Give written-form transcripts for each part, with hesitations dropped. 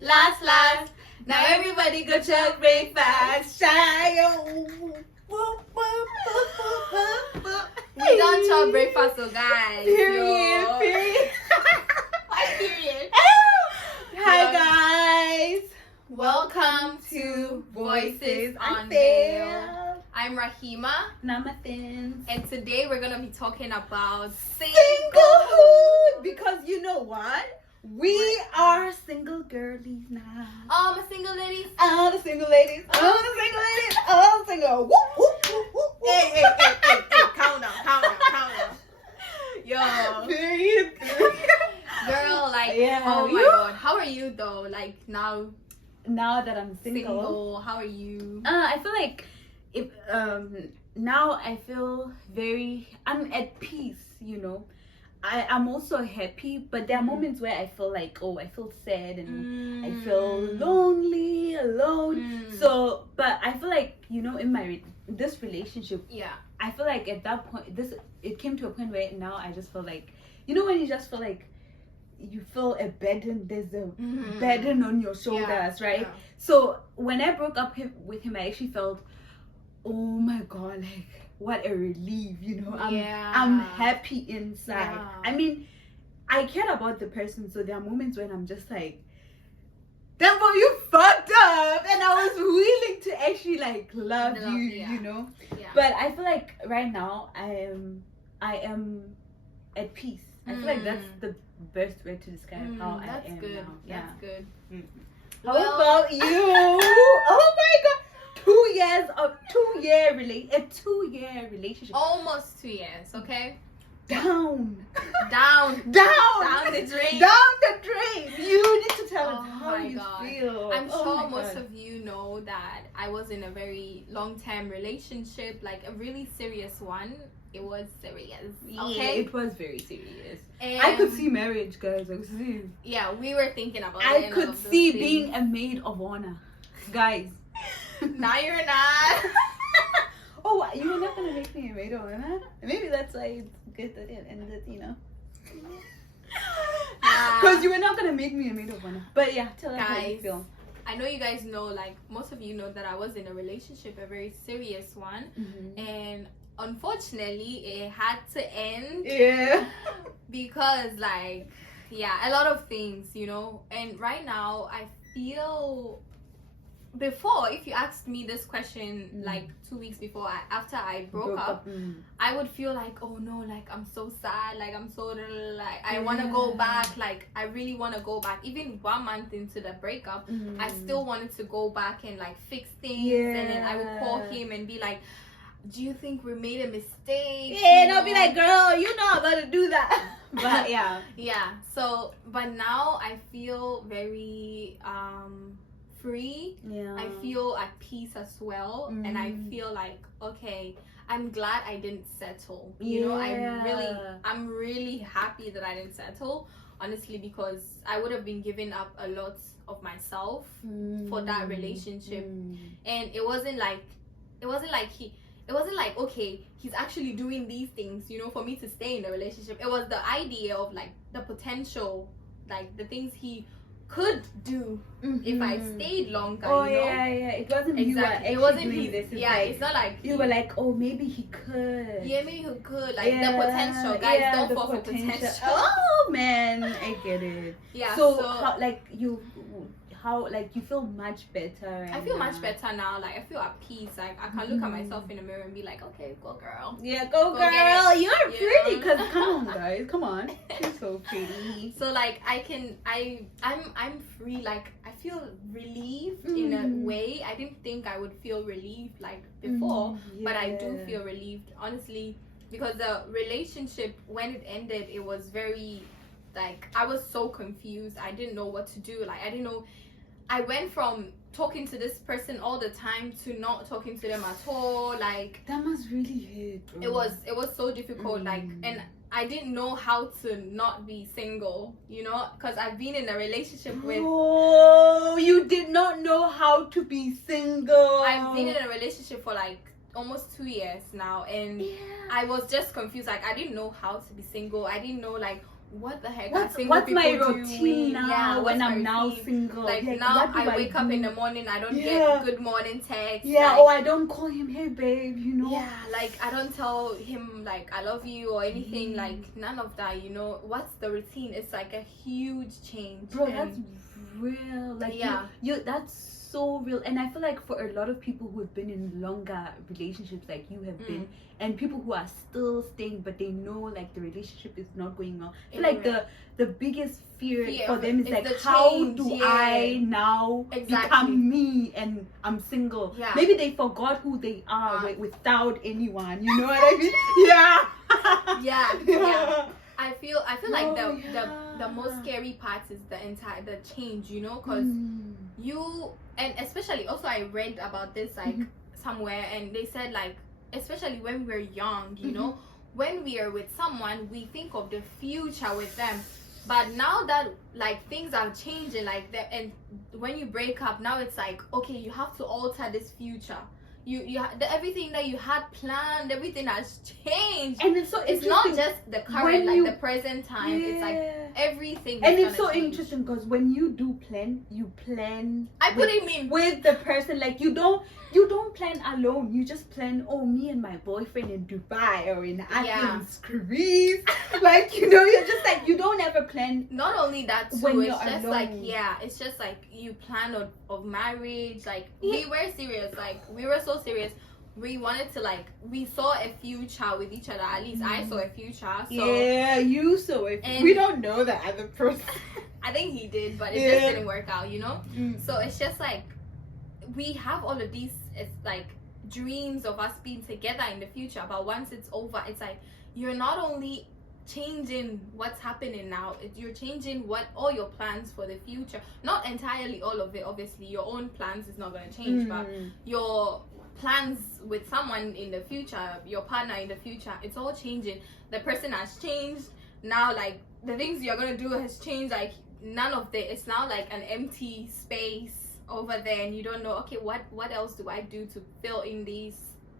Last. Now everybody go chug breakfast. Shy. We don't chop breakfast, so guys. Period. Why period? Hi guys. Welcome to Voices Unveiled. I'm Rahima, Namathins. and today we're gonna be talking about Singlehood. Because you know what? We are single girlies now. all my single ladies. All the single ladies. All the single ladies. All the single. Whoop, whoop, whoop, whoop, whoop. Hey, calm down. Yo, Period. girl, like, Yeah. oh my god, how are you though? Like now, Now that I'm single, how are you? I feel like if now I feel I'm at peace, you know. I'm also happy, but there are moments where I feel like, I feel sad and I feel lonely, alone. So, but I feel like, you know, in this relationship, Yeah. I feel like at that point, it came to a point where now I just feel like, you know, when you just feel like you feel a burden, there's a burden on your shoulders, right? Yeah. So when I broke up with him, I actually felt, oh my god, like what a relief, you know. I'm happy inside. Yeah. I mean, I care about the person, so there are moments when I'm just like, damn, boy, you fucked up, and I was willing to actually like love you, you know. Yeah. But I feel like right now I am at peace. I feel like that's the best way to describe how I am good. now. Yeah. That's good. How Well- about you? Oh my god. 2 years of 2 year relationship. Almost 2 years, okay? Down Down the drain. Down the drain. You need to tell us Oh how my you God. feel. I'm Oh sure my most God. of you know that I was in a very long-term relationship, like a really serious one. It was serious, Yeah, okay? it was very serious. And I could see marriage, guys. I could see. Yeah, we were thinking about it. I and all could of those see things. being a maid of honor, guys. Now you're not. Oh, what? You were not gonna make me a maid of honor? Maybe that's why it's good that it ended, you know. Because you were not gonna make me a maid of honor. But yeah, tell us how you Guys, feel. I know you guys know, like most of you know that I was in a relationship, a very serious one, and unfortunately it had to end Yeah. because like a lot of things, you know. And right now I feel, before, if you asked me this question like 2 weeks before after I broke up, I would feel like, oh no, like I'm so sad, like I'm so like I want to go back, like I really want to go back. Even 1 month into the breakup, I still wanted to go back and like fix things, and then I would call him and be like, do you think we made a mistake? Yeah, and You I'll be know? like, girl, you know I'm about to do that. But yeah. So but now I feel very free. I feel at peace as well, and I feel like, okay, I'm glad I didn't settle. You know, I'm really happy that I didn't settle, honestly, because I would have been giving up a lot of myself for that relationship. And it wasn't like okay, he's actually doing these things, you know, for me to stay in the relationship. It was the idea of like the potential, like the things he could do if I stayed longer. Oh, you know? yeah. It wasn't Exactly. you It were wasn't doing his. this. It's Yeah, like, it's not like you were like, oh, maybe he could. yeah, maybe he could, like the potential. Guys, don't fall for potential. Oh man, I get it. Yeah. So how you feel much better right I feel now. much better now. Like I feel at peace. Like I can look at myself in the mirror and be like, okay, go girl. Yeah, go Go get girl. it. You're Yeah. pretty. Cause come on, guys, come on. She's so pretty. So like I'm free. Like I feel relieved in a way. I didn't think I would feel relieved like before, but I do feel relieved, honestly, because the relationship, when it ended, it was very, like, I was so confused. I didn't know what to do. Like I didn't know. I went from talking to this person all the time to not talking to them at all. Like that must really hurt, bro. it was so difficult. Like, and I didn't know how to not be single, you know, because I've been in a relationship with. Oh, you did not know how to be single. I've been in a relationship for like almost 2 years now, and I was just confused. Like I didn't know how to be single. I didn't know like what the heck? What's my people routine doing? now Yeah, when what's my I'm now routine? single? Like Like, now what do I wake up do? in the morning, I don't Yeah. get good morning text. Yeah, like, or I don't call him, hey babe, you know. yeah, like I don't tell him like I love you or anything. Mm. Like none of that, you know. What's the routine? It's like a huge change. Bro, and that's real. Like, yeah. you that's so real. And I feel like for a lot of people who have been in longer relationships like you have been, and people who are still staying but they know like the relationship is not going well, I feel like the biggest fear for them is like, how do I now become me and I'm single? Yeah. Maybe they forgot who they are without anyone, you know what I mean? Yeah. Yeah. I feel like the most scary part is the change, you know, because you, and especially also I read about this like somewhere, and they said like, especially when we're young, you know, when we are with someone, we think of the future with them. But now that like things are changing like that, and when you break up, now it's like, okay, you have to alter this future. Everything that you had planned, everything has changed, and it's so it's not just the current, like the present time. It's like everything. And it's so interesting because when you do plan, you plan. I put it in with the person. Like you don't plan alone. You just plan. Oh, me and my boyfriend in Dubai or in Athens, Greece. Like, you know, you're just like, you don't ever plan. Not only that, too, when it's you're just alone. like, it's just like you plan of marriage. Like we were serious. Like we were so serious. We wanted to like, we saw a future with each other. At least I saw a future. So yeah, you saw it. We don't know the other person. I think he did, but it just didn't work out, you know. So it's just like we have all of these. It's like dreams of us being together in the future. But once it's over, it's like you're not only changing what's happening now, you're changing all your plans for the future. Not entirely all of it, obviously. Your own plans is not going to change, but your plans with someone in the future, your partner in the future, it's all changing. The person has changed now. Like the things you're going to do has changed. Like none of it's now like an empty space over there, and you don't know, okay, what else do I do to fill in these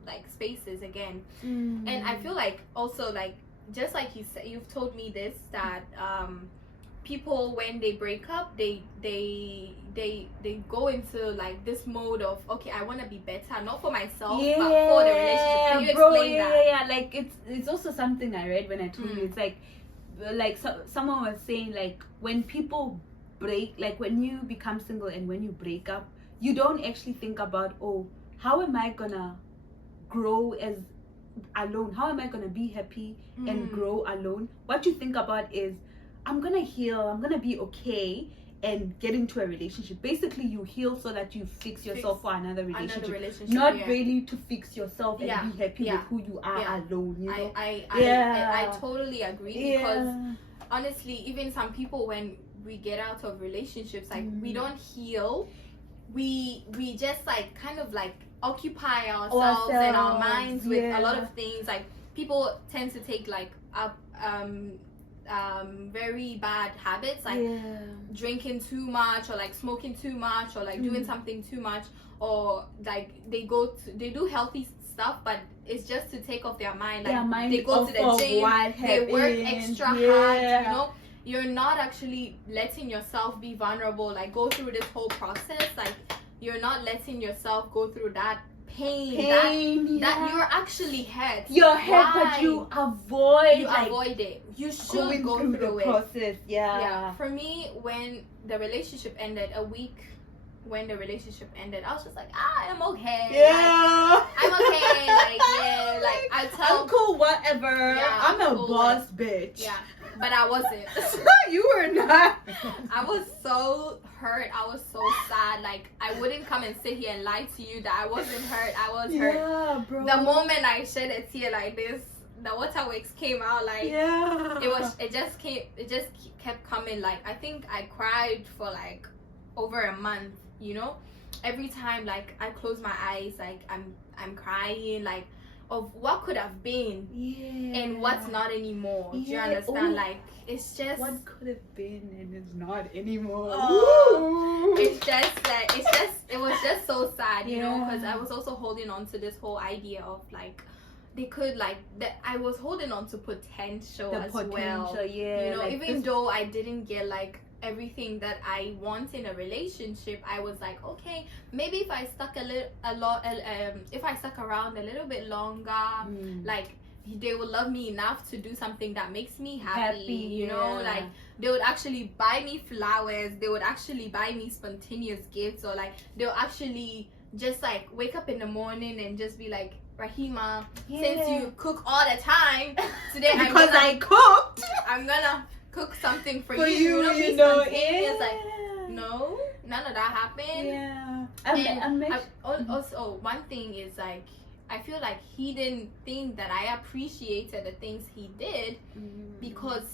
like spaces again. And I feel like also like, just like you said, you've told me this, that people when they break up, they go into like this mode of, okay, I want to be better, not for myself but for the relationship. Can you explain that? Like it's also something I read when I told you. It's like someone was saying like, when people break, like when you become single and when you break up, you don't actually think about, oh, how am I gonna grow as alone? How am I gonna be happy and grow alone? What you think about is, I'm gonna heal, I'm gonna be okay and get into a relationship. Basically, you heal so that you fix yourself for another relationship. Not really to fix yourself and be happy with who you are alone, you know? I totally agree, because honestly, even some people, when we get out of relationships, like we don't heal, we just like kind of like occupy ourselves and our minds with a lot of things. Like people tend to take like very bad habits, like drinking too much, or like smoking too much, or like doing something too much, or like they do healthy stuff, but it's just to take off their mind. Like they go to the gym, they work extra hard, you know. You're not actually letting yourself be vulnerable, like go through this whole process. Like you're not letting yourself go through that pain that you're actually hurt. You're hurt, but you avoid it. You should go through the process. For me, when the relationship ended, a week when the relationship ended, I was just like, I'm okay. I'm okay. I'm cool, whatever. I'm a boss bitch. But I wasn't. You were not. I was so hurt. I was so sad. Like, I wouldn't come and sit here and lie to you that I wasn't hurt. I was hurt. Bro. The moment I shed a tear like this, the waterworks came out. Like, it just kept coming. Like, I think I cried for like over a month, you know? Every time, like, I close my eyes, like, I'm crying, like, of what could have been and what's not anymore. Do you understand? Like, it's just what could have been and is not anymore. It's just like, it was just so sad, you know, because I was also holding on to this whole idea of like they could like that I was holding on to potential The as well. potential, yeah. You know, like even though I didn't get like everything that I want in a relationship, I was like, okay, maybe if I stuck if I stuck around a little bit longer, like they would love me enough to do something that makes me happy, you know, like they would actually buy me flowers, they would actually buy me spontaneous gifts, or like they'll actually just like wake up in the morning and just be like, Rahima, since you cook all the time, today because I cooked, I'm gonna cook something for you. You know, like, no, none of that happened. Yeah. Also, one thing is like, I feel like he didn't think that I appreciated the things he did, because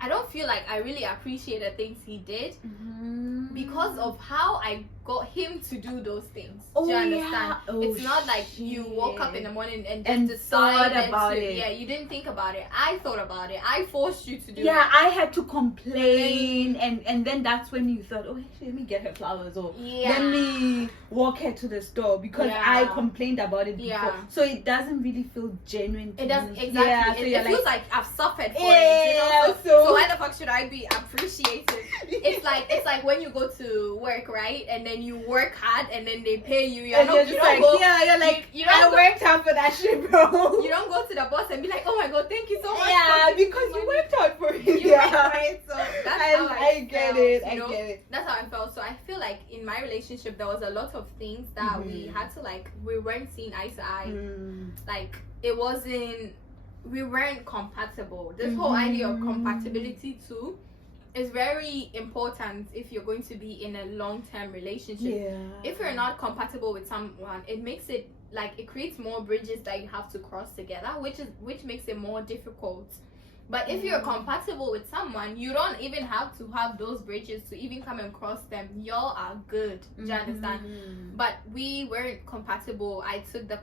I don't feel like I really appreciate the things he did because of how I got him to do those things. Do you understand? It's not like you woke up in the morning and just decided about it. Yeah, you didn't think about it. I thought about it. I forced you to do it. Yeah, I had to complain, and then that's when you thought, oh, actually, let me get her flowers, or let me walk her to the store, because I complained about it before. So it doesn't really feel genuine to it doesn't, me. exactly. Yeah, so it feels like I've suffered for it, you know? So why the fuck should I be appreciated? It's like when you go to work, right? And then you work hard and then they pay you. You're like, I worked hard for that shit, bro. You don't go to the boss and be like, oh my god, thank you so much. Yeah, because you worked hard for it. You worked for it. So that's how I get felt, it. You know? I get it. That's how I felt. So I feel like in my relationship there was a lot of things that we had to like, we weren't seeing eye to eye. Like we weren't compatible. This whole idea of compatibility too is very important if you're going to be in a long-term relationship. If you're not compatible with someone, it makes it like, it creates more bridges that you have to cross together, which makes it more difficult. But if you're compatible with someone, you don't even have to have those bridges to even come and cross them. Y'all are good. Do you understand? But we weren't compatible. I took the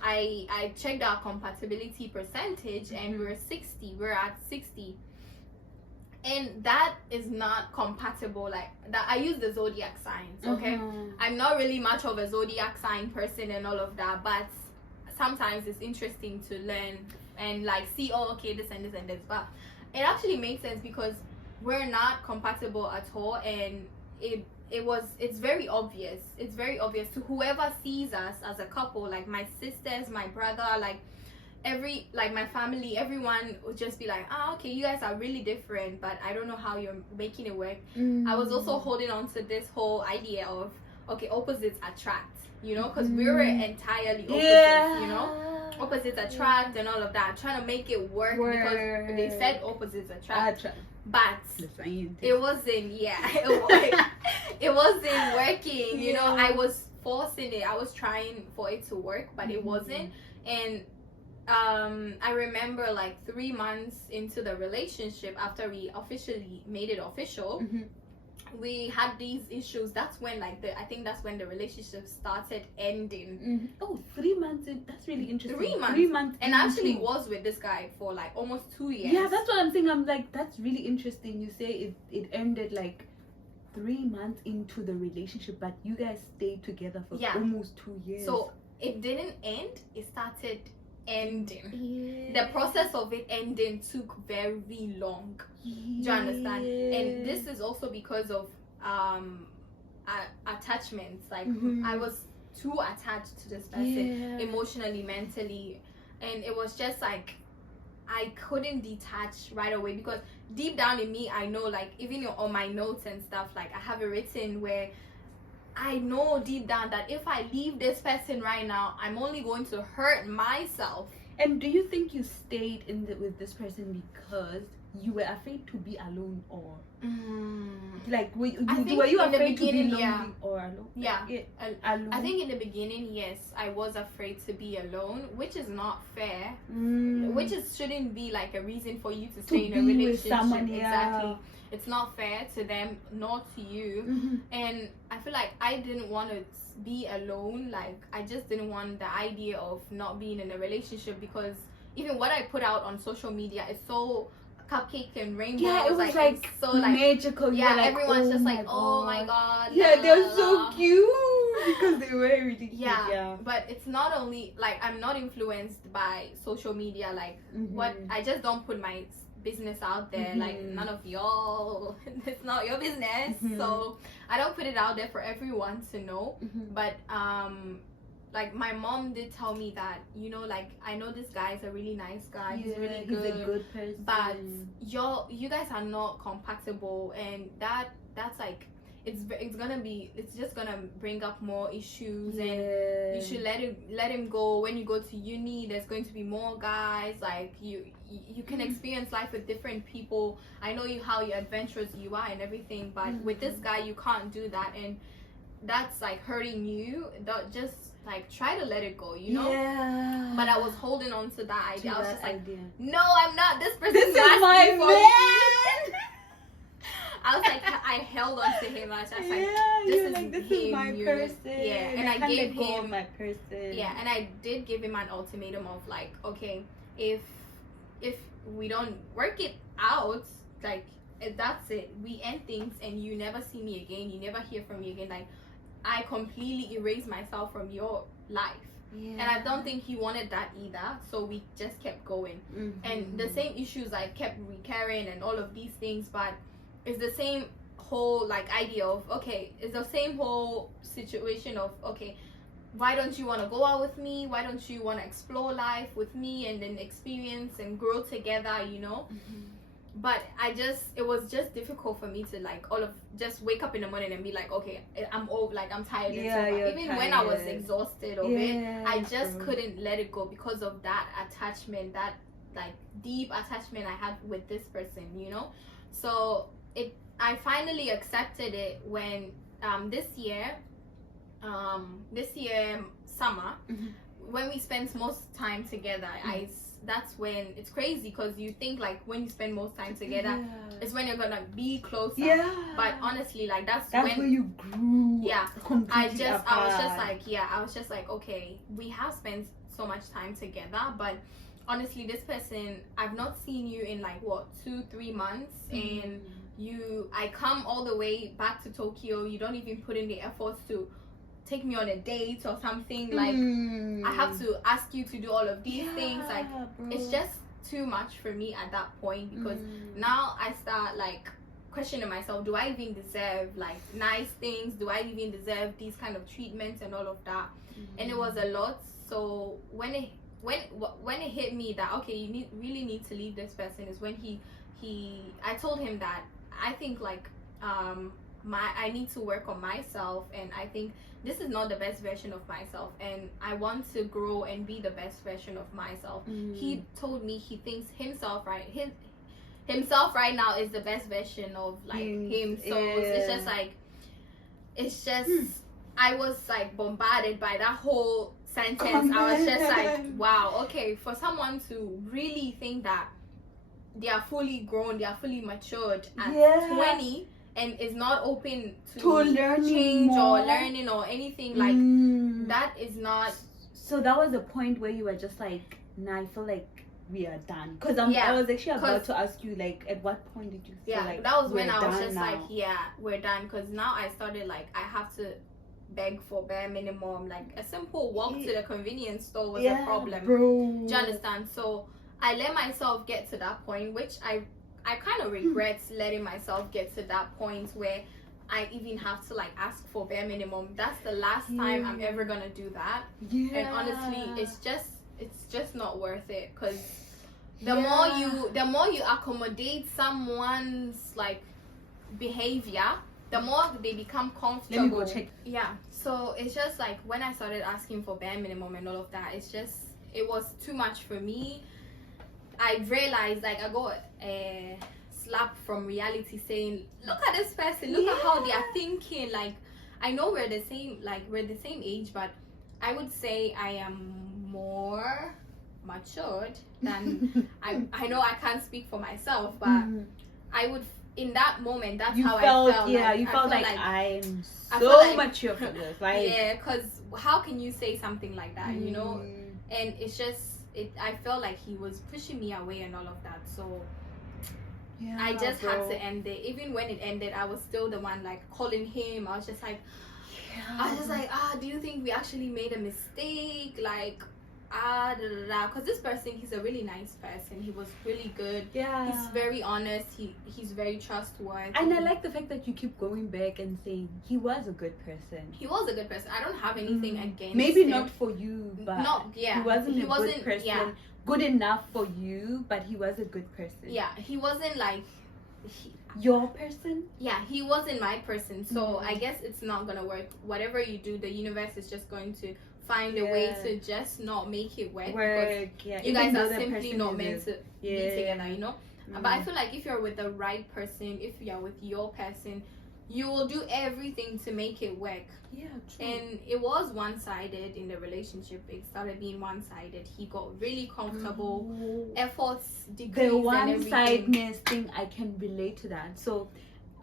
I checked our compatibility percentage, and we're at 60. And that is not compatible. Like that, I use the zodiac signs, okay? I'm not really much of a zodiac sign person and all of that, but sometimes it's interesting to learn and like see, oh, okay, this and this and this. But it actually makes sense because we're not compatible at all, and it's very obvious. It's very obvious to whoever sees us as a couple, like my sisters, my brother, like my family, everyone would just be like, okay, you guys are really different, but I don't know how you're making it work. I was also holding on to this whole idea of, okay, opposites attract, you know, because we were entirely opposites, you know, opposites attract and all of that, trying to make it work because they said opposites attract. But it wasn't, it wasn't working, you know. I was forcing it, I was trying for it to work, but it wasn't. And I remember like 3 months into the relationship, after we officially made it official, we had these issues. That's when I think that's when the relationship started ending. 3 months in, that's really interesting. 3 months. 3 months. And I actually was with this guy for like almost 2 years. Yeah, that's what I'm saying. I'm like, that's really interesting. You say it ended like 3 months into the relationship, but you guys stayed together for almost 2 years. So it didn't end, it started ending. The process of it ending took very long. Do you understand? And this is also because of attachments. Like I was too attached to this person, emotionally, mentally, and it was just like I couldn't detach right away, because deep down in me I know, like even on my notes and stuff, like I have it written where I know deep down that if I leave this person right now, I'm only going to hurt myself. And do you think you stayed with this person because you were afraid to be alone, or like were you afraid to be lonely or alone? Alone. I think in the beginning, yes, I was afraid to be alone, which is not fair. Which shouldn't be like a reason for you to stay in a relationship. With someone, exactly. It's not fair to them, nor to you. And I feel like I didn't want to be alone. Like I just didn't want the idea of not being in a relationship, because even what I put out on social media is so cupcake and rainbow. Yeah, it was like so magical. Yeah, like, everyone's just like, oh my god. Yeah, they're so cute. Because they were really cute. Yeah, but it's not only like I'm not influenced by social media. Like what I just don't put my business out there. Like none of y'all, it's not your business. So I don't put it out there for everyone to know. But like my mom did tell me that, you know, like I know this guy is a really nice guy. He's really good. He's a good person. But you guys are not compatible, and that's like it's just gonna bring up more issues, and you should let him go. When you go to uni, there's going to be more guys. Like you can experience life with different people. I know how adventurous you are and everything, but with this guy you can't do that, and that's like hurting you. Just like try to let it go, you know. But I was holding on to that idea. I was just like, no, I'm not. This person is my man. I was like, I held on to him. I was just like, this is my person. Yeah, and I gave him my person. Yeah, and I did give him an ultimatum of like, okay, if we don't work it out, like that's it. We end things, and you never see me again. You never hear from me again. Like I completely erased myself from your life. And I don't think he wanted that either, so we just kept going. And the same issues like kept recurring and all of these things, but it's the same whole like idea of, okay, it's the same whole situation of, okay, why don't you want to go out with me? Why don't you want to explore life with me and then experience and grow together, you know? But it was just difficult for me to like just wake up in the morning and be like, okay, I'm over, like I'm tired. Even when I was exhausted of it, I just couldn't let it go because of that attachment, that like deep attachment I had with this person, you know. So I finally accepted it when this year summer, when we spent most time together, that's when it's crazy, because you think like when you spend most time together it's when you're gonna be closer, but honestly like that's when you grew. I was just like okay, we have spent so much time together, but honestly this person, I've not seen you in like what 2-3 months, and I come all the way back to Tokyo, you don't even put in the efforts to take me on a date or something. Like I have to ask you to do all of these things. Like it's just too much for me at that point, because now I start like questioning myself, do I even deserve like nice things? Do I even deserve these kind of treatments and all of that? And it was a lot. So when it hit me that okay, you really need to leave this person, is when I told him that I think like I need to work on myself, and I think this is not the best version of myself, and I want to grow and be the best version of myself. He told me he thinks himself right now is the best version of like him. So it's just I was like bombarded by that whole sentence. I was just like, wow, okay, for someone to really think that they are fully grown, they are fully matured at 20 and is not open to learning change more, or learning or anything, like that is not. So that was the point where you were just like, nah, I feel like we are done. Because I was actually about to ask you, like, at what point did you feel like that was when I was just like, yeah, we're done. Because now I started like, I have to beg for bare minimum. Like a simple walk to the convenience store was a problem, bro. Do you understand? So I let myself get to that point, which I kind of regret letting myself get to that point where I even have to like ask for bare minimum. That's the last time I'm ever gonna do that. And honestly, it's just not worth it, because the more you accommodate someone's like behavior, the more they become comfortable. Let me go check. Yeah, so it's just like when I started asking for bare minimum and all of that, it was too much for me. I realized like I got a slap from reality saying, look at this person, look at how they are thinking. Like I know we're the same age, but I would say I am more matured than I know I can't speak for myself, but I would, in that moment, that's how I felt. Yeah, like, you felt like I'm so mature for this. Like, yeah, because how can you say something like that, you know? And it's just, I felt like he was pushing me away and all of that. So I just had to end it. Even when it ended, I was still the one like calling him. I was just like, I was just like, do you think we actually made a mistake? Like, because this person, he's a really nice person. He was really good. Yeah. He's very honest. He's very trustworthy. And I like the fact that you keep going back and saying he was a good person. He was a good person. I don't have anything against Maybe him. not for you, but yeah. he wasn't a good person. Yeah. Good enough for you, but he was a good person. Yeah, he wasn't like your person. Yeah, he wasn't my person. So I guess it's not gonna work. Whatever you do, the universe is just going to find a way to just not make it work. Yeah. You guys are simply not meant to be together, you know. But I feel like if you're with the right person, if you're with your person, you will do everything to make it work. Yeah, true. And it was one-sided in the relationship. It started being one-sided. He got really comfortable. Efforts decreased. The one-sidedness thing, I can relate to that. So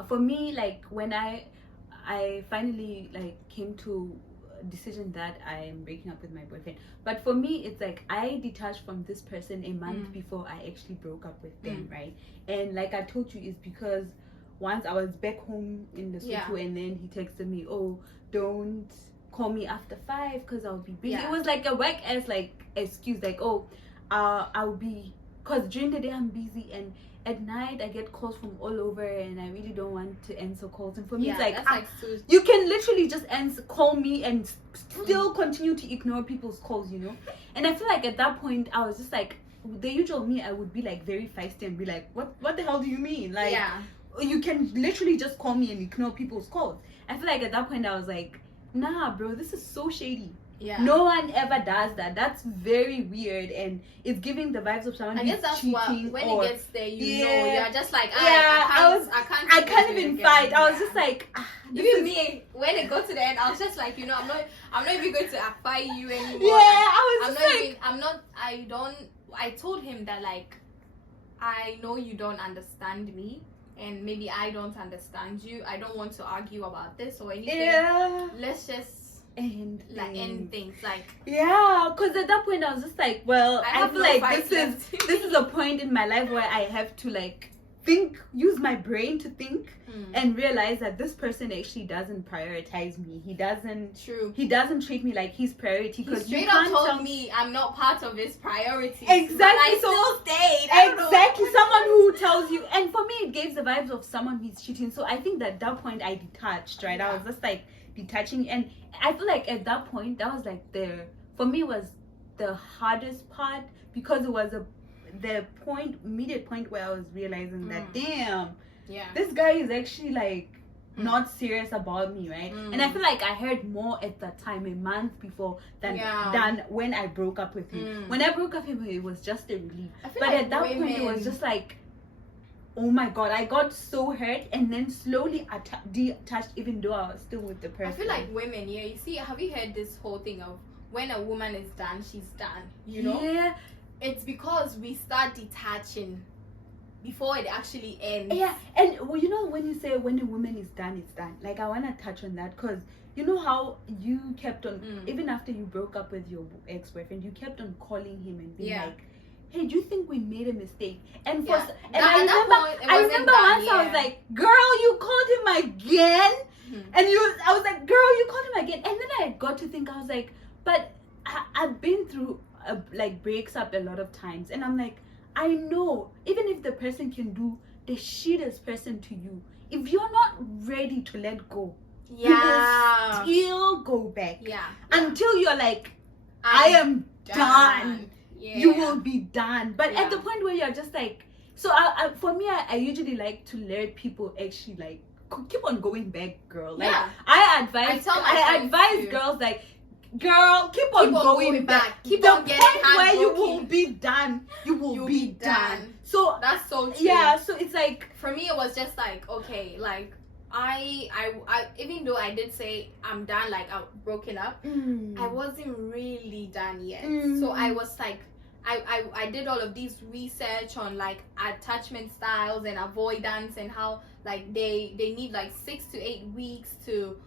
for me, like when I finally like came to a decision that I am breaking up with my boyfriend, but for me it's like I detached from this person a month before I actually broke up with them, right? And like I told you, it's because once I was back home in Lesotho, and then he texted me, oh, don't call me after 5 because I'll be busy. It was like a work as like excuse, like, oh, I'll be, because during the day I'm busy, and at night I get calls from all over, and I really don't want to answer calls. And for me, it's like, you can literally just call me and still continue to ignore people's calls, you know. And I feel like at that point I was just like, the usual me, I would be like very feisty and be like, what the hell do you mean? Like, you can literally just call me and ignore people's calls. I feel like at that point I was like, nah, bro, this is so shady. Yeah. No one ever does that. That's very weird, and it's giving the vibes of someone who's cheating. When it gets there, you know, you're just like, I can't even fight. I was just like, even me, when it got to the end, I was just like, you know, I'm not even going to fight you anymore. Yeah, I told him that, like, I know you don't understand me, and maybe I don't understand you. I don't want to argue about this or anything. Yeah. Let's just end things. Like, yeah, because at that point I was just like, well, I feel like this is a point in my life where I have to like use my brain to think and realize that this person actually doesn't prioritize me. He doesn't treat me like his priority, because straight up told me I'm not part of his priority. Exactly. But I still stayed. Exactly. Someone who tells you, and for me it gave the vibes of someone who's cheating. So I think that point I detached, right? I was just like detaching, and I feel like at that point that was like for me was the hardest part, because it was the immediate point where I was realizing that damn, this guy is actually like not serious about me, right? And I feel like I heard more at that time, a month before, than when I broke up with him. When I broke up with him, it was just a relief, but like at that point it was just like, oh my god, I got so hurt, and then slowly detached, even though I was still with the person. I feel like women, you see, have you heard this whole thing of when a woman is done, she's done, you know? Yeah. It's because we start detaching before it actually ends. Yeah, and well, you know, when you say when a woman is done, it's done. Like, I want to touch on that, because you know how you kept on, even after you broke up with your ex-boyfriend, you kept on calling him and being like, hey, do you think we made a mistake? And I remember once I was like, girl, you called him again? And I was like, girl, you called him again? And then I got to think, I was like, but I've been through like breaks up a lot of times, and I'm like, I know even if the person can do the shittest person to you, if you're not ready to let go, you will still go back until you're like, I am done. You will be done. But at the point where you're just like, so for me, I usually like to let people actually like keep on going back, girl. Like, I advise girls like, girl, keep on going back. Keep on getting heartbroken. Where you will be done, you will be done. So that's so true. Yeah, so it's like, for me it was just like, okay, like I even though I did say I'm done, like I'm broken up, I wasn't really done yet. So I was like, I did all of these research on like attachment styles and avoidance, and how like they need like 6 to 8 weeks to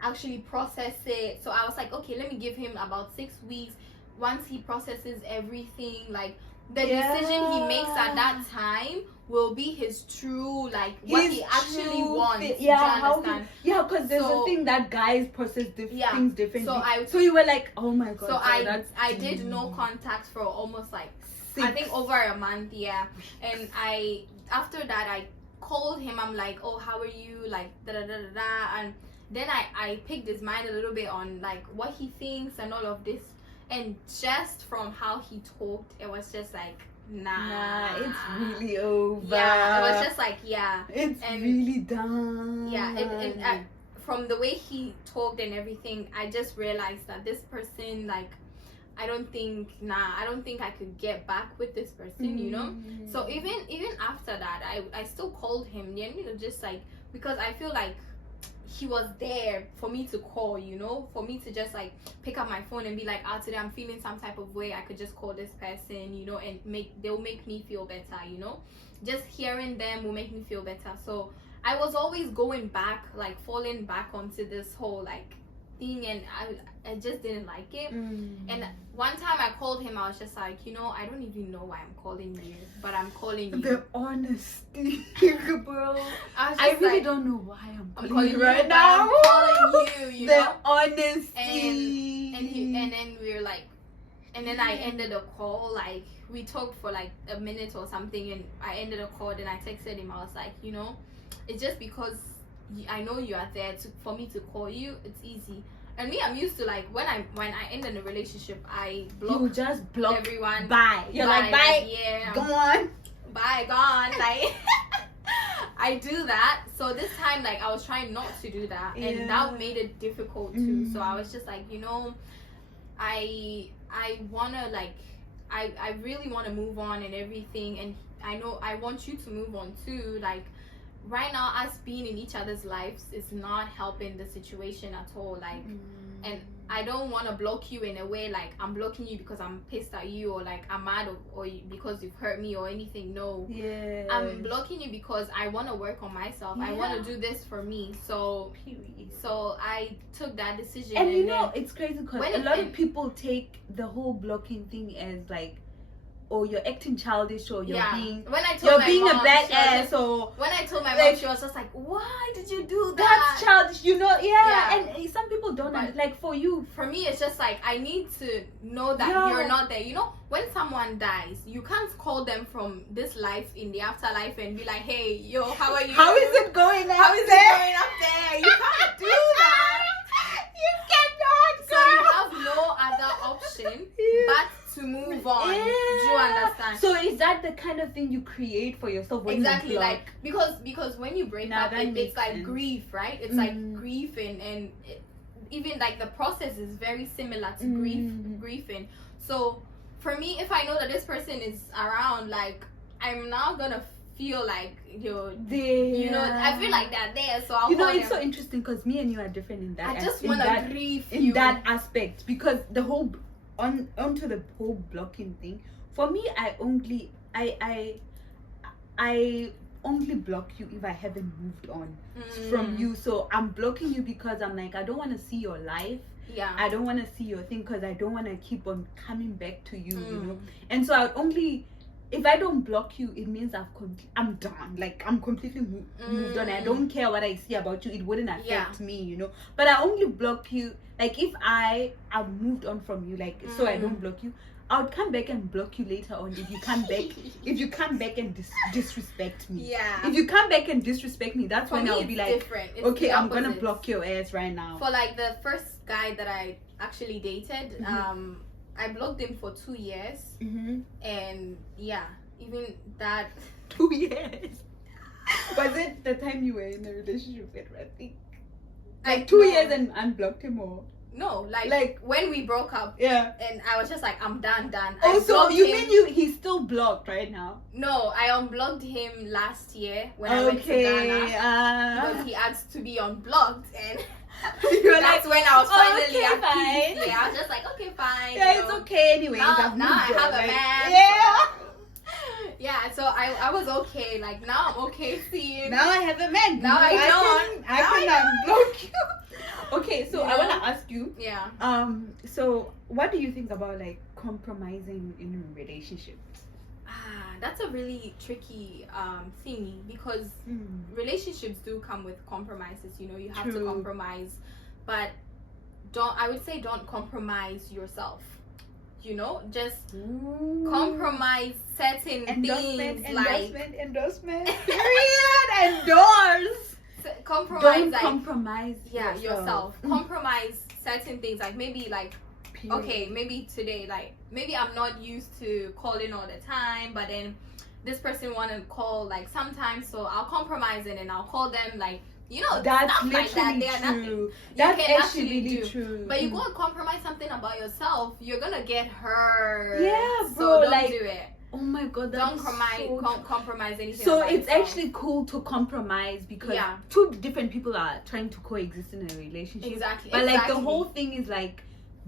actually process it. So I was like, okay, let me give him about 6 weeks. Once he processes everything, like the decision he makes at that time will be his true, like, what His he actually true wants. yeah, Do you how understand? because there's So- a thing that guys process things differently. So you were like, oh my god. So I did deep. no contact for almost like 6. I think over a month, yeah. And after that I called him. I'm like, oh, how are you? Like, da da da da da. And then I picked his mind a little bit on like what he thinks and all of this. And just from how he talked, it was just like, nah, it's really over. Yeah, it was just like, yeah, it's really done. Yeah, from the way he talked and everything, I just realized that this person, like, I don't think I could get back with this person, you know. So even after that, I still called him, you know, just like, because I feel like he was there for me to call, you know, for me to just like pick up my phone and be like, today I'm feeling some type of way, I could just call this person, you know, and they'll make me feel better, you know. Just hearing them will make me feel better. So I was always going back, like falling back onto this whole like thing, and I just didn't like it. And one time I called him, I was just like, you know, I don't even know why I'm calling you, but I'm calling you. The honesty, bro. I really like, don't know why I'm calling you right now. I'm calling you, you the know. Honesty. And then we were like, and then I ended the call. Like, we talked for like a minute or something, and I ended the call. Then I texted him. I was like, you know, it's just because I know you are there for me to call you. It's easy. And me, I'm used to like when I end in a relationship, I block. You just block everyone. Bye. You're like, bye. Like, yeah. Go on. Bye. Gone. Like, I do that. So this time, like, I was trying not to do that, and that made it difficult too. So I was just like, you know, I wanna like, I really want to move on and everything, and I know I want you to move on too. Like, right now, us being in each other's lives is not helping the situation at all. Like, and I don't want to block you in a way like I'm blocking you because I'm pissed at you, or like I'm mad, or because you've hurt me or anything. No, I'm blocking you because I want to work on myself. I want to do this for me. So I took that decision. And you know, it's crazy because a lot of people take the whole blocking thing as like, or you're acting childish, or you're being when I told you're my being mom, a badass. So when I told my mom, she was just like, "Why did you do that? That's childish, you know." And some people don't like. For you, for me, it's just like I need to know that you're not there. You know, when someone dies, you can't call them from this life in the afterlife and be like, "Hey, yo, how are you? How is it going? How is it going up there?" You can't do that. You cannot. So you have no other option but to move on. Do you understand? So is that the kind of thing you create for yourself when exactly you like because when you break up, it's like sense. grief, right? It's like grief, and even like the process is very similar to grieving. So for me, if I know that this person is around, like, I'm now gonna feel like you know, I feel like they're there, so I'll call it's them. so interesting because me and you are different in that. I just want to grieve in that aspect, because the whole onto the whole blocking thing. For me, I only block you if I haven't moved on from you. So I'm blocking you because I'm like, I don't want to see your life. I don't want to see your thing because I don't want to keep on coming back to you, you know. And so I only, if I don't block you, it means I'm done. Like, I'm completely moved on. I don't care what I see about you. It wouldn't affect me, you know. But I only block you, like, if I have moved on from you, like, so I don't block you. I would come back and block you later on if you come back. If you come back and disrespect me. If you come back and disrespect me, that's when I'll be like, okay, I'm gonna block your ass right now. For like the first guy that I actually dated, I blocked him for 2 years, and even that 2 years. Was it the time you were in a relationship with Rafi? Like 2 years and unblocked him, or? No, like when we broke up. And I was just like, I'm done. Oh, so you mean he's still blocked right now? No, I unblocked him last year when I went to Ghana. Because he asked to be unblocked, and that's when I was finally at peace. Yeah, I was just like, okay, fine. Yeah, it's okay anyway. Now I have a man. Yeah, so I was okay. Like, now I'm okay seeing. Now I have a man. Now I can unblock you. Okay, so I want to ask you. Yeah. So what do you think about like compromising in relationships? that's a really tricky thingy, because relationships do come with compromises. You know, you have to compromise, but don't compromise yourself. You know, just compromise certain things. Endorsement. Period. Endorse. Compromise. Don't like, compromise. yourself. Compromise certain things, like maybe like. Period. Okay, maybe today, like maybe I'm not used to calling all the time, but then this person want to call like sometimes, so I'll compromise it and I'll call them, like, you know, that's stuff like that. They are nothing. That's actually really true. But you go and compromise something about yourself, you're gonna get hurt. Yeah, bro. So don't like, do it. Oh my god, that's don't compromise anything. So about it's yourself. actually cool to compromise, because two different people are trying to coexist in a relationship. Exactly. But like the whole thing is like,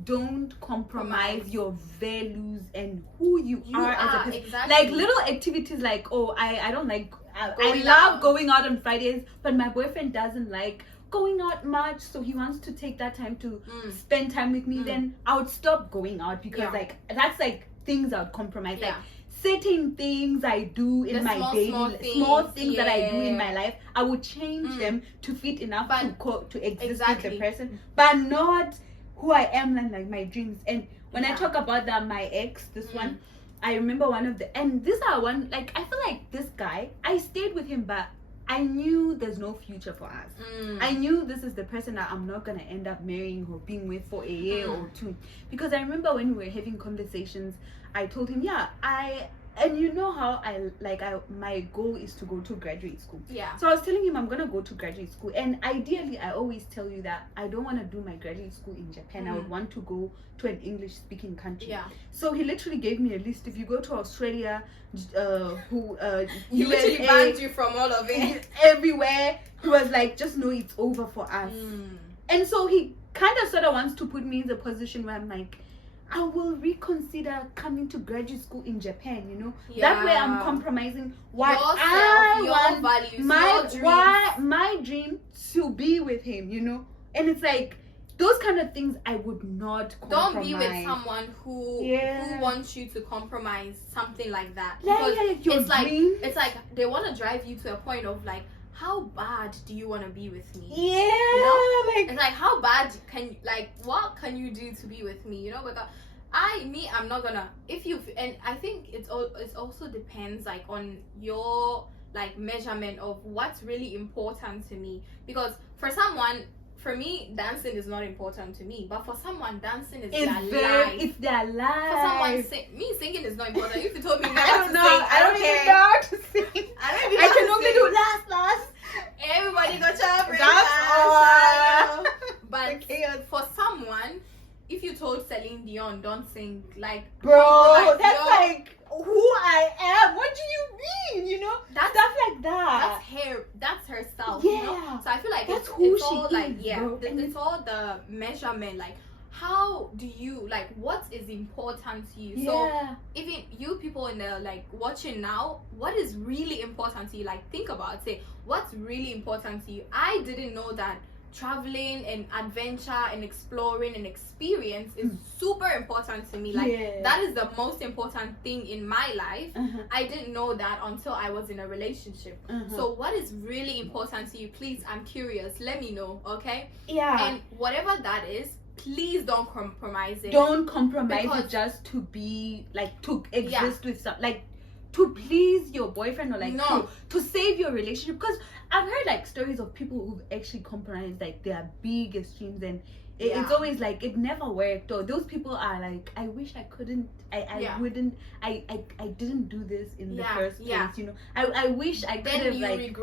don't compromise your values and who you are as a person. Exactly. Like little activities like, oh, I don't like I love going out on Fridays, but my boyfriend doesn't like going out much, so he wants to take that time to spend time with me. Then I would stop going out, because like that's like things I would compromise. Like certain things I do in my daily small things that I do in my life, I would change them to fit enough to exist with the person, but not who I am and like my dreams. And when I talk about that, my ex, this one, I remember one of the, and this are one, like I feel like this guy, I stayed with him, but I knew there's no future for us. I knew this is the person that I'm not gonna end up marrying or being with for a year or two, because I remember when we were having conversations, I told him, and you know how my goal is to go to graduate school. So I was telling him I'm gonna go to graduate school, and ideally I always tell you that I don't want to do my graduate school in Japan. I would want to go to an English speaking country. So he literally gave me a list. If you go to Australia, he literally banned you from all of it. Everywhere. He was like, just know it's over for us. And so he kind of sort of wants to put me in the position where I'm like, I will reconsider coming to graduate school in Japan, you know. That way I'm compromising what I want, values, my dream to be with him, you know. And it's like those kind of things I would not compromise. Don't be with someone who wants you to compromise something like that. Because it's like they want to drive you to a point of like, how bad do you want to be with me? You know? It's like, how bad what can you do to be with me? You know, because I'm not gonna, and I think it also depends like on your like measurement of what's really important to me. Because for me, dancing is not important to me, but for someone, dancing is their life. It's their life. For someone, singing is not important. If you told me I don't know, I don't even know how to sing. I can only do last. Everybody got your That's all. But for someone, if you told Celine Dion, don't sing, like, bro, that's like who I am. What do you mean? You know, that's stuff like that. That's herself. Yeah. You know? So I feel like that's it's all is, like it's all the measurement. Like, how do you like? What is important to you? Yeah. So even you people in the like watching now, what is really important to you? Like, think about it. What's really important to you? I didn't know that traveling and adventure and exploring and experience is super important to me. Like, that is the most important thing in my life. I didn't know that until I was in a relationship. So what is really important to you? Please, I'm curious, let me know. Okay? And whatever that is, please don't compromise it. Don't compromise it just to be like, to exist with some, like, to please your boyfriend, or like to save your relationship. Because I've heard like stories of people who've actually compromised like their biggest dreams, and it's always like it never worked. Or those people are like, I wish I couldn't, I wouldn't, I didn't do this in the first place. You know, I wish I could have like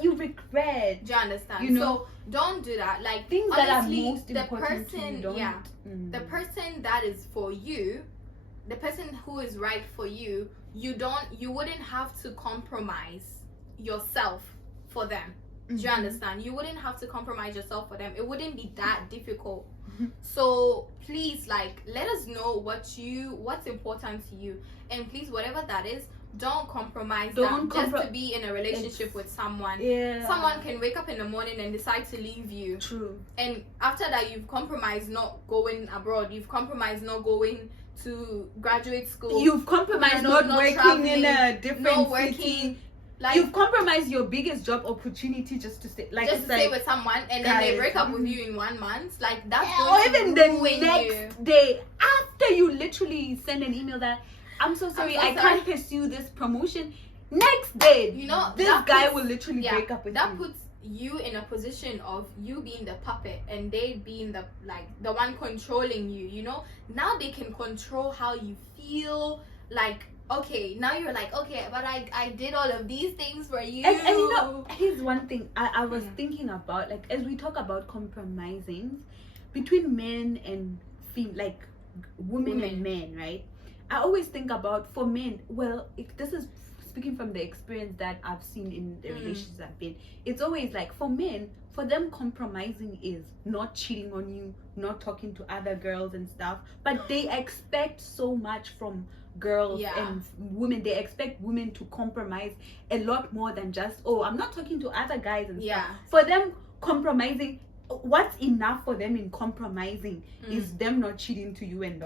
you regret. Do you understand? You know, so don't do that. Like, things honestly, that are most important to you, the person that is for you, the person who is right for you, you wouldn't have to compromise yourself for them. Do you understand? You wouldn't have to compromise yourself for them. It wouldn't be that difficult. So please, like, let us know what's important to you, and please, whatever that is, don't compromise just to be in a relationship with someone. Someone can wake up in the morning and decide to leave you. True. And after that, you've compromised not going abroad. You've compromised not going to graduate school. You've compromised not working in a different working, city. like You've compromised your biggest job opportunity just to stay, like, just to stay with someone, and then they break up with you in 1 month. Like that's or even the next day after you literally send an email that I'm so sorry, I can't pursue this promotion. Next day, you know, this guy will literally break up with you. That puts you in a position of you being the puppet and they being the one controlling you. You know, now they can control how you feel. Like, okay, now you're like, okay, but I did all of these things for you. And you know, here's one thing I was thinking about, like, as we talk about compromising between men and women and men, right? I always think about, for men, well, if this is speaking from the experience that I've seen in the relationships I've been, it's always like, for men, for them, compromising is not cheating on you, not talking to other girls and stuff, but they expect so much from girls and women. They expect women to compromise a lot more than just, oh, I'm not talking to other guys and stuff. For them, compromising, what's enough for them in compromising is them not cheating to you and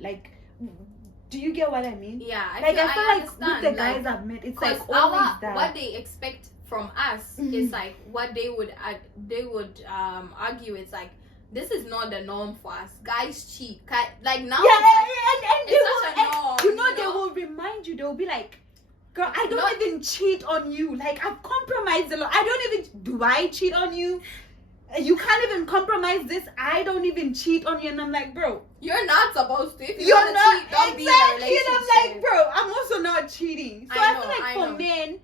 like, do you get what I mean? Yeah, I feel like with the guys I've met, it's like always that. What they expect from us is like what they would argue. It's like, this is not the norm for us. Guys cheat. Like now, you know, they will remind you. They will be like, girl, I don't even cheat on you. Like, I've compromised a lot. Do I cheat on you? You can't even compromise this. I don't even cheat on you. And I'm like, bro, you're not supposed to. If you're not cheat, don't exactly. Be in a relationship. And I'm like, bro, I'm also not cheating. So I feel like for men,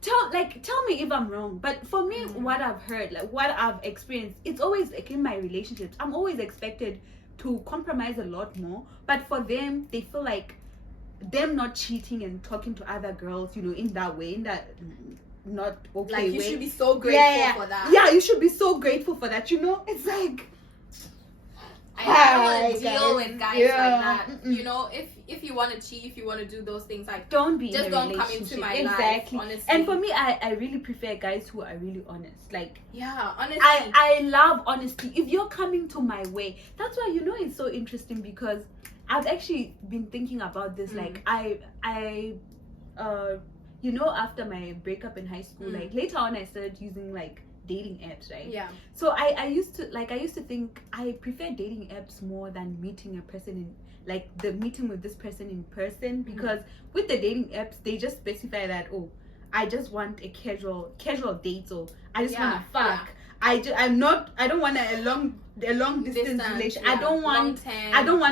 tell me if I'm wrong, but for me, what I've heard, like what I've experienced, it's always like in my relationships, I'm always expected to compromise a lot more. But for them, they feel like them not cheating and talking to other girls, you know, in that way, in that not okay like you way. Should be so grateful for that. Yeah, you should be so grateful for that. You know, it's like, I don't want to deal with guys like that. You know, if you want to cheat, if you want to do those things, like, don't be just in a don't come into my life. Honestly. And for me, I really prefer guys who are really honest. Like, honestly, I love honesty. If you're coming to my way, that's why, you know, it's so interesting, because I've actually been thinking about this. Like, I you know, after my breakup in high school, like later on, I started using like dating apps, right? Yeah. So I used to think I prefer dating apps more than meeting a person in, like, the meeting with this person in person, because with the dating apps, they just specify that, oh, I just want a casual date, or I just want to fuck. I don't want a long distance relationship. I don't want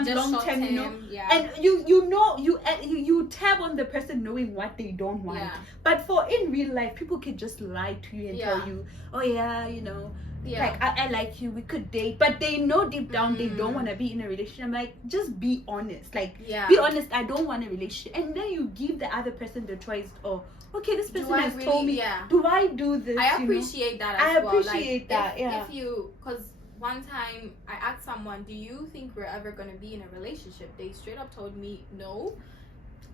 long term, you know. And you tab on the person knowing what they don't want. But for in real life, people can just lie to you and tell you, oh yeah, you know, like, I like you, we could date, but they know deep down they don't want to be in a relationship. I'm like, just be honest. Like, be honest, I don't want a relationship. And then you give the other person the choice, or okay, this person has told me, do I do this? I appreciate that as well. I appreciate that. If you, because one time I asked someone, do you think we're ever going to be in a relationship? They straight up told me no.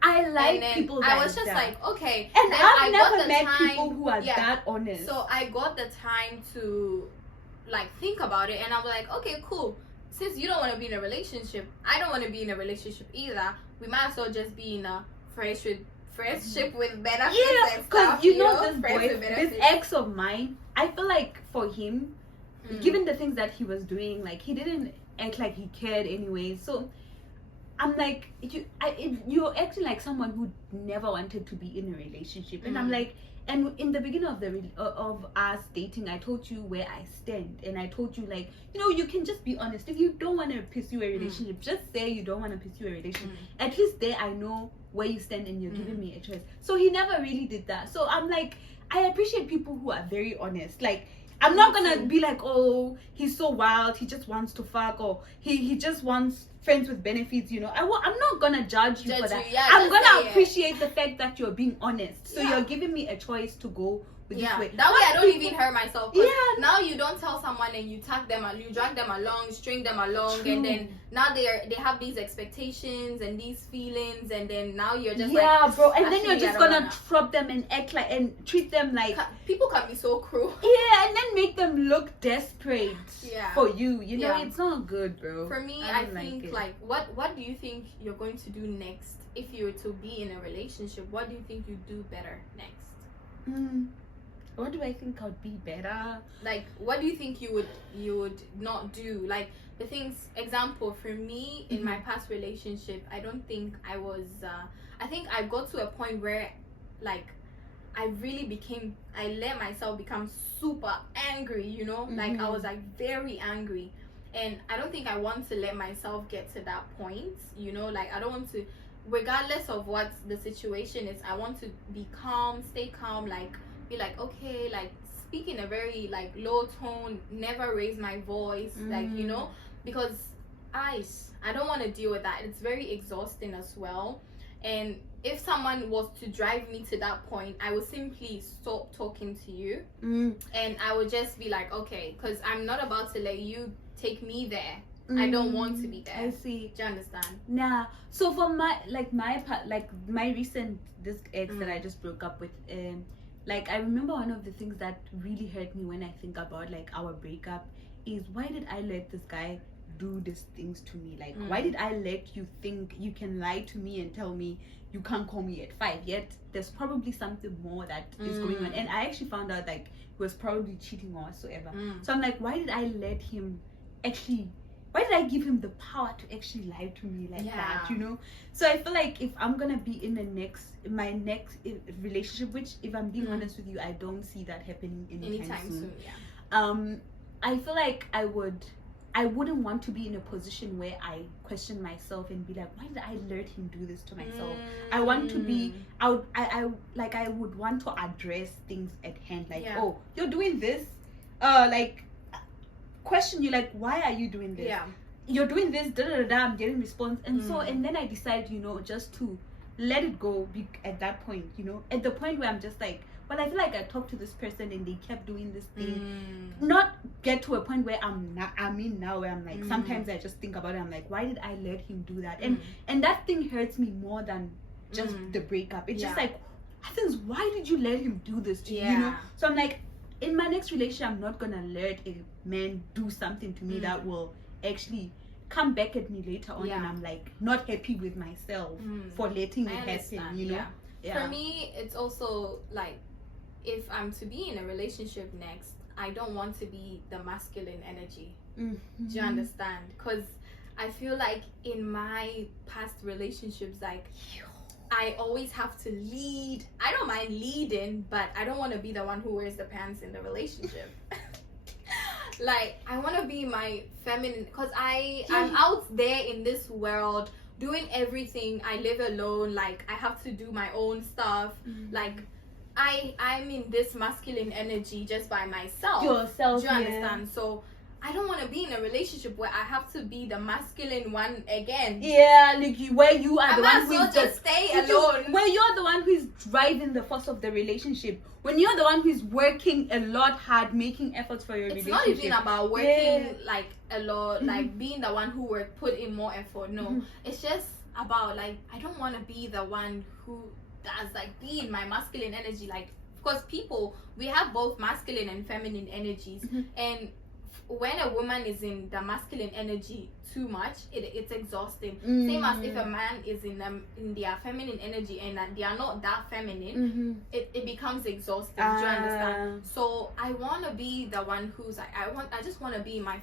I like people that I was just like, okay. And I've never met people who are that honest. So I got the time to like think about it, and I was like, okay, cool. Since you don't want to be in a relationship, I don't want to be in a relationship either. We might as well just be in a friendship with benefits. Yeah, because you know this ex of mine, I feel like for him, given the things that he was doing, like, he didn't act like he cared anyway. So I'm like, you're acting like someone who never wanted to be in a relationship. And I'm like, and in the beginning of us dating, I told you where I stand, and I told you, like, you know, you can just be honest. If you don't want to pursue a relationship, just say you don't want to pursue a relationship. At least there I know where you stand, and you're giving me a choice. So he never really did that. So I'm like, I appreciate people who are very honest. Like, I'm not gonna be like, oh, he's so wild, he just wants to fuck, or he just wants friends with benefits, you know. I'm not gonna judge you for that. I'm gonna appreciate the fact that you're being honest. So you're giving me a choice to go with this way. That way I don't even hurt myself. Now you don't tell someone and you drag them along, string them along, and then now they have these expectations and these feelings, and then now you're just like, bro, and then you're just gonna drop them and act like and treat them like, people can be so cruel. And then make them look desperate for you. You know, it's not good, bro. For me, I think Okay. like what do you think you're going to do next if you were to be in a relationship? What do you think you'd do better next? What do I think I'd be better? Like, what do you think you would not do? Like, the things, example, for me in my past relationship, I don't think I was I think I got to a point where, like, I let myself become super angry, you know? Like, I was like very angry, and I don't think I want to let myself get to that point, you know? Like, I don't want to, regardless of what the situation is, I want to be calm, stay calm, like, be like, okay, like, speak in a very, like, low tone, never raise my voice, like, you know, because I don't want to deal with that. It's very exhausting as well. And if someone was to drive me to that point, I would simply stop talking to you, and I would just be like, okay, because I'm not about to let you take me there. I don't want to be there. I see. Do you understand? Nah. So for my part, like my recent this ex that I just broke up with, like I remember one of the things that really hurt me when I think about like our breakup is, why did I let this guy do these things to me? Like, why did I let you think you can lie to me and tell me you can't call me at 5, yet there's probably something more that is going on? And I actually found out like he was probably cheating or whatsoever. So I'm like, why did I let him actually, why did I give him the power to actually lie to me like that, you know? So I feel like if I'm gonna be in my next relationship, which, if I'm being honest with you, I don't see that happening anytime soon. I feel like I wouldn't want to be in a position where I question myself and be like, why did I let him do this to myself? I want to be, I would want to address things at hand, like, oh, you're doing this, like, question you, like, why are you doing this? You're doing this, I'm getting response. And so, and then I decide, you know, just to let it go at that point, you know, at the point where I'm just like, well, I feel like I talked to this person and they kept doing this thing. Not get to a point where now where I'm like, sometimes I just think about it, I'm like, why did I let him do that? And that thing hurts me more than just the breakup. It's just like, Athens, why did you let him do this to you, you know? So I'm like, in my next relationship, I'm not gonna let a man do something to me that will actually come back at me later on, and I'm like not happy with myself for letting it happen, you know? For me, it's also like, if I'm to be in a relationship next, I don't want to be the masculine energy. Do you understand? Because I feel like in my past relationships, like, I always have to lead. I don't mind leading, but I don't want to be the one who wears the pants in the relationship. Like, I want to be my feminine, because I'm out there in this world doing everything. I live alone. Like, I have to do my own stuff. Like, I'm in this masculine energy just by myself. Yourself, do you understand? So I don't want to be in a relationship where I have to be the masculine one again. Yeah, like where you are the one who is just stay alone. Where you're the one who's driving the force of the relationship. When you're the one who's working a lot hard, making efforts for your relationship. It's not even about working like a lot, like being the one who put in more effort. No, it's just about like, I don't want to be the one who does like be in my masculine energy. Like, because we have both masculine and feminine energies, and when a woman is in the masculine energy too much, it's exhausting. Same as if a man is in their feminine energy and they are not that feminine, it becomes exhausting. Do you understand? So I want to be the one who's like, I just want to be my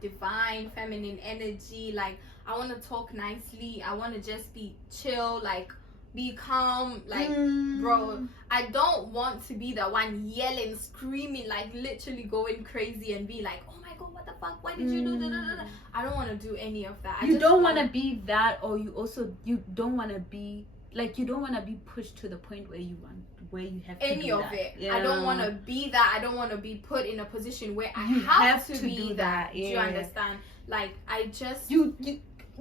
divine feminine energy. Like, I want to talk nicely. I want to just be chill, like, be calm, like, bro, I don't want to be the one yelling, screaming, like literally going crazy and be like, oh my god, what the fuck, why did you do that? I don't want to do any of that. You don't want to be that, or you don't want to be like, you don't want to be pushed to the point where you have to any do of that. it. I don't want to be that. I don't want to be put in a position where I have to be that. Do you understand? Like, I just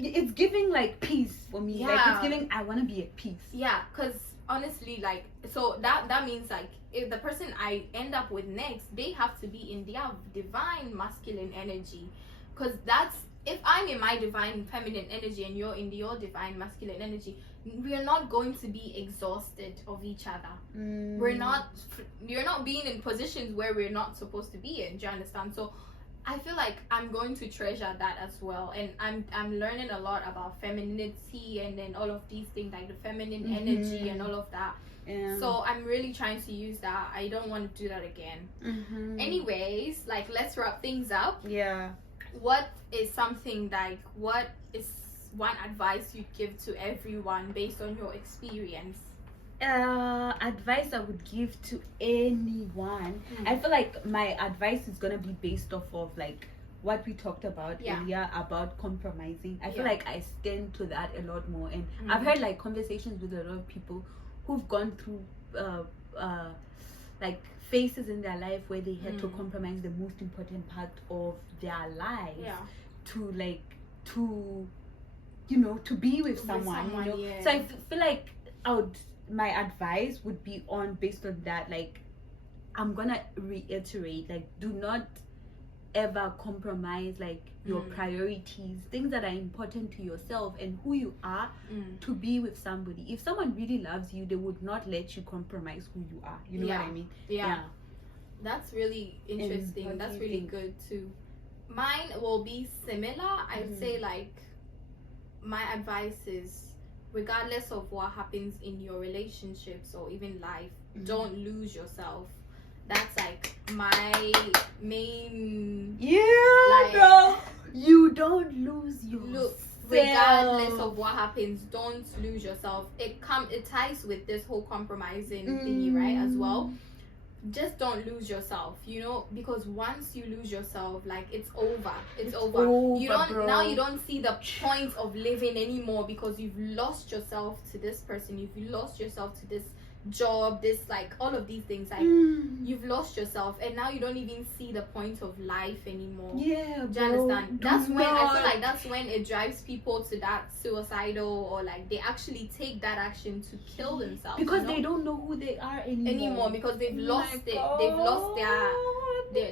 it's giving like peace for me. Like, it's giving, I want to be at peace. Yeah, because honestly, like, so that means like, if the person I end up with next, they have to be in their divine masculine energy, because that's, if I'm in my divine feminine energy and you're in your divine masculine energy, we're not going to be exhausted of each other. You're not being in positions where we're not supposed to be in. Do you understand? So I feel like I'm going to treasure that as well, and I'm learning a lot about femininity and then all of these things like the feminine energy and all of that. Yeah. So I'm really trying to use that. I don't want to do that again. Anyways, like, let's wrap things up. Yeah. What is one advice you'd give to everyone based on your experience? Advice I would give to anyone. I feel like my advice is gonna be based off of like what we talked about earlier about compromising. I feel like I stand to that a lot more, and I've had like conversations with a lot of people who've gone through like phases in their life where they had to compromise the most important part of their lives to be with someone, you know. So I feel like my advice would be based on that. Like, I'm gonna reiterate, like, do not ever compromise like your priorities, things that are important to yourself and who you are, to be with somebody. If someone really loves you, they would not let you compromise who you are, you know what I mean? That's really interesting. That's really good too. Mine will be similar. I'd say, like, my advice is, regardless of what happens in your relationships or even life, don't lose yourself. That's like my main bro. You don't lose yourself. Regardless of what happens, don't lose yourself. It ties with this whole compromising thingy, right, as well. Just don't lose yourself, you know, because once you lose yourself, like, it's over. You don't see the point of living anymore, because you've lost yourself to this person, you've lost yourself to this job, this, like, all of these things, like, you've lost yourself, and now you don't even see the point of life anymore. Do you understand? I feel like that's when it drives people to that suicidal, or like they actually take that action to kill themselves, because they don't know who they are anymore, because they've lost it. They've lost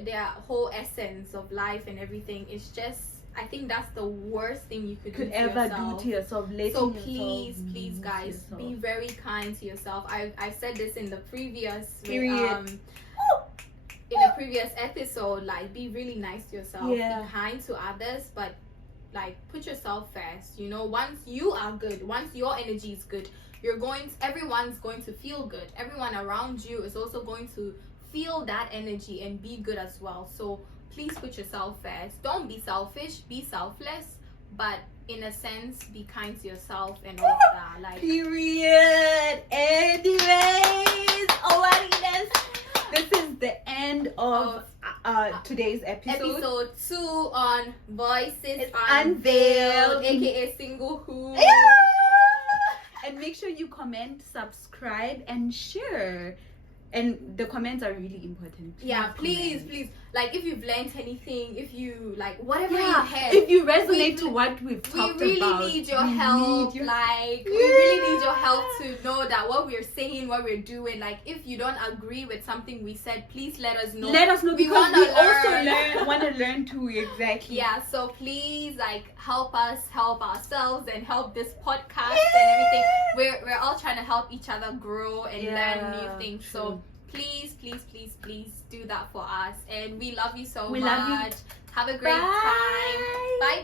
their whole essence of life and everything. It's just, I think that's the worst thing you could ever do to yourself. So please guys, be very kind to yourself. I said this in the previous episode, like, be really nice to yourself, be kind to others, but like, put yourself first, you know. Once you are good, once your energy is good, everyone's going to feel good. Everyone around you is also going to feel that energy and be good as well. So please put yourself first. Don't be selfish, be selfless, but in a sense, be kind to yourself and all of that. Like, period. Anyways, this is the end of today's episode 2 on Voices Unveiled, aka Singlehood. And make sure you comment, subscribe, and share. And the comments are really important. Please. Like, if you've learned anything, if you, like, whatever you heard, if you resonate to what we've talked about, we really need your help. We really need your help to know that what we're saying, what we're doing, like, if you don't agree with something we said, please let us know. Because we also want to learn too. Exactly. So please, like, help us help ourselves and help this podcast and everything. We're all trying to help each other grow and learn new things. True. So please do that for us, and we love you so much. Have a great time. Bye.